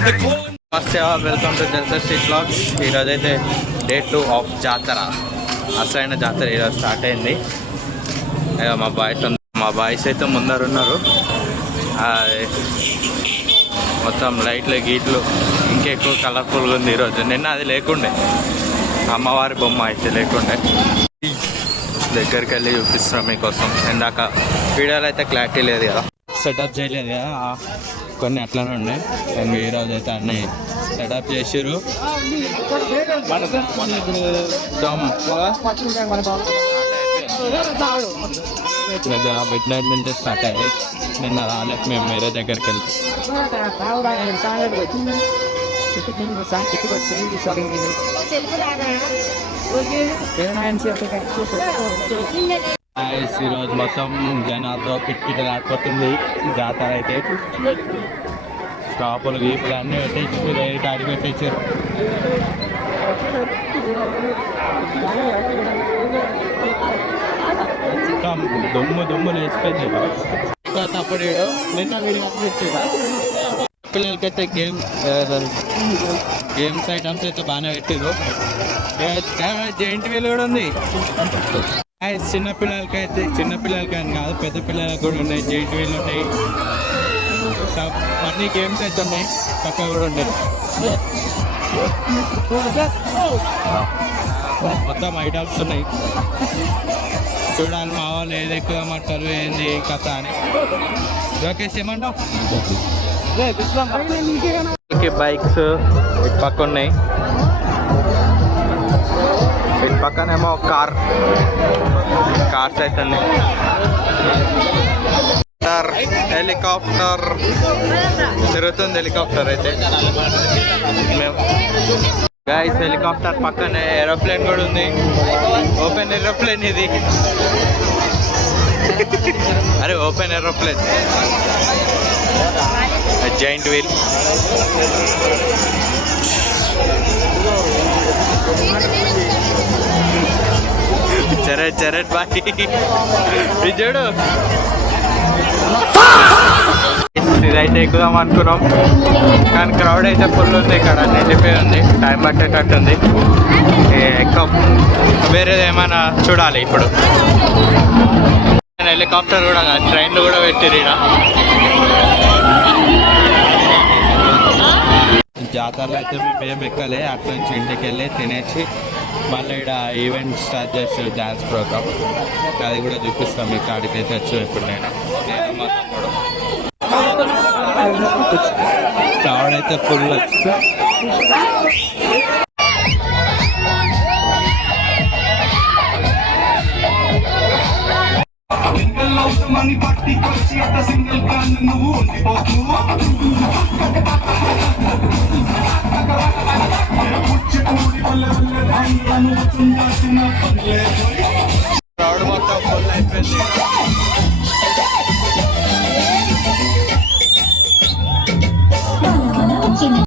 నమస్తే, welcome to Jalsa street vlogs. ఈరోజు అయితే డే 2 ఆఫ్ జాతర. అసలైన జాతర ఈరోజు స్టార్ట్ అయింది. మా బాయ్స్ అయితే ముందర ఉన్నారు. మొత్తం లైట్లు గీట్లు ఇంకెక్కువ కలర్ఫుల్గా ఉంది ఈరోజు. నిన్న అది లేకుండే, అమ్మవారి బొమ్మ అయితే లేకుండే. దగ్గరికి వెళ్ళి చూపిస్తున్నాం మీకోసం. ఇందాక వీడియోలో అయితే క్లారిటీ లేదు కదా, సెటప్ చేయలేదు కదా, కొన్ని అట్లనే ఉన్నాయి. ఈరోజు అయితే అన్నీ సెటప్ చేసారు. మిడ్ నైట్ నుంచే స్టార్ట్ అయ్యాయి. నిన్న రాలేదు, మేము వేరే దగ్గరికి వెళ్తాం. ఈరోజు మొత్తం జనాలతో కిటకిటలాడిపోతుంది జాతర అయితే. షాపులు గీపులు అన్నీ పెట్టేసి తాడి పెట్టేసారు. దుమ్ము లేచిపోయింది. తప్పుడు నిన్న పిల్లలకైతే గేమ్స్ ఐటమ్స్ అయితే బాగానే పెట్టారు. జెయింట్ వీల్ కూడా ఉంది. చిన్నపిల్లలకైనా కాదు, పెద్ద పిల్లలకు కూడా ఉన్నాయి. జెయింట్ వీల్ ఉంటాయి, అన్ని గేమ్స్ అయితే ఉన్నాయి. పక్క కూడా ఉన్నాయి. మొత్తం ఐటమ్స్ ఉన్నాయి. చూడాలి మా వాళ్ళు ఏది ఎక్కువ మాట్లాడు, ఏంది కథ అని. లోకేష్ ఏమంటావు? బైక్స్ ఇటు పక్క ఉన్నాయి, ఇటు పక్కనేమో కార్స్ అయితే ఉన్నాయి. హెలికాప్టర్ తిరుగుతుంది. హెలికాప్టర్ అయితే మేము గైస్, హెలికాప్టర్ పక్కనే ఏరోప్లేన్ కూడా ఉంది. ఓపెన్ ఏరోప్లేన్ ఇది. అరే open aeroplane, giant wheel. Charan boy చూడు. ఇదైతే ఎక్కుదాం అనుకున్నాం, కానీ క్రౌడ్ అయితే ఫుల్ ఉంది. ఇక్కడ నిండిపోయి ఉంది. టైం పట్టేటట్టు ఉంది. ఎక్కువ వేరేది ఏమైనా చూడాలి ఇప్పుడు. హెలికాప్టర్ కూడా, ట్రైన్లు కూడా పెట్టిరు ఇక్కడ. జాతరలో అయితే మేము ఎక్కలే, అట్లా నుంచి ఇంటికి వెళ్ళి తినేసి మళ్ళీ ఇక్కడ ఈవెంట్ స్టార్ట్ చేస్తారు, డ్యాన్స్ ప్రోగ్రామ్. అది కూడా చూపిస్తాం మీకు. ఆడికైతే వచ్చు ఇప్పుడు నేను మా తమ్ముడు. క్రౌడ్ అయితే ఫుల్. మని పట్టికొచ్చి అట్ట సింగిల్ కాన్ నువ్వు క్రౌడ్ మొత్తం ఫుల్ అయిపోయింది.